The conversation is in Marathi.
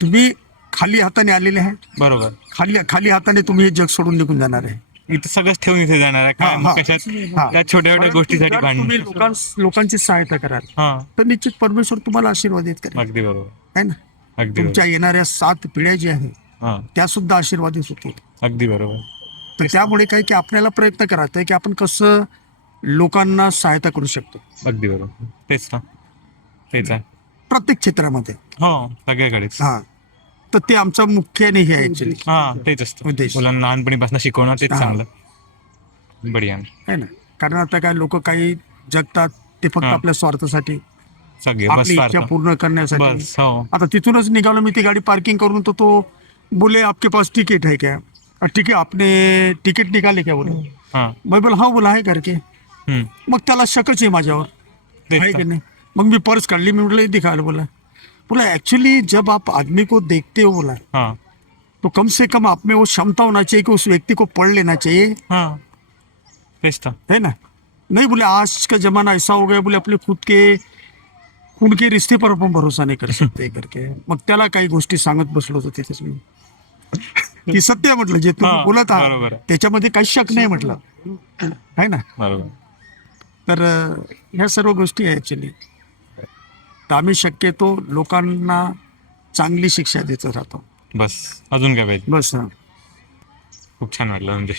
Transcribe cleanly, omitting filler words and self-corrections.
तुम्ही खाली हाताने आलेले आहे, बरोबर. खाली खाली हाताने तुम्ही हे जग सोडून निघून जाणार आहे. इथं सगळंच ठेवून इथे जाणार आहे काय, हा, मग हा. कशात हा. त्या छोट्या छोट्या परंतु गोष्टीसाठी जर भांडण. तुम्ही लोकांची सहायता कराल हा, तर निश्चित परमेश्वर तुम्हाला आशीर्वादित करेल, अगदी बरोबर. आहे ना. अगदी तुमच्या बरोबर. येणाऱ्या 7 पिढ्या ज्या आहेत हा, त्या सुद्धा आशीर्वादित होतील. अगदी बरोबर. तर त्यामुळे काय की आपल्याला प्रयत्न करायचा आहे की आपण कसं लोकांना सहायता करू शकतो अगदी बरोबर. तेच ना, तेच आहे. प्रत्येक क्षेत्रामध्ये. हो, सगळ्याकडेच. हा, तर ते आमचा मुख्य आणि हे ऍक्च्युली हा, तेच असतं उद्देश. मुलांना लहानपणीपासून शिकवणं, तेच हा. चांगलं. बढिया. आहे ना. कारण आता काय लोक काही जगतात ते फक्त हा. आपल्या स्वार्थासाठी, सगळे बस आपली इच्छा सारखं. पूर्ण करण्यासाठी. बस. हो. आता तिथूनच निघालो मी ती गाडी पार्किंग करून, तो बोले आपके पास टिकट है क्या? ठीक है, आपने टिकट निकाले क्या बोले. हा. मैं बोला हाँ, बोला आहे करके. हम्म. मग त्याला शकच आहे माझ्यावर, तेच आहे तर. की नाही. मग मी पर्स काढली, मी म्हटलं दिखायला. बोला एक्चुअली जब आप आदमी को देखते हो बोला, हा. तो कम से कम आप में वो क्षमता होना चाहिए कि उस व्यक्ति को पढ़ लेना चाहिए, हा, तेच तर. है ना. नहीं बोले आज का जमाना ऐसा हो गया, बोले अपने खुद के खून के रिश्ते पर आपण भरोसा नाही कर सकते करके. मग त्याला काही गोष्टी सांगत बसलो होतो तिथेच मी, की सत्य आहे म्हटलं, जे तुम्ही हा, बोलत बरोबर आहात आहे. त्याच्यामध्ये काही शक नाही म्हटलं, आहे ना. बरोबर. तर ह्या सर्व गोष्टी आहे ऍक्च्युली. तर आम्ही शक्यतो लोकांना चांगली शिक्षा देत राहतो. बस, अजून काय पाहिजे. बस. खूप छान वाटलं म्हणजे.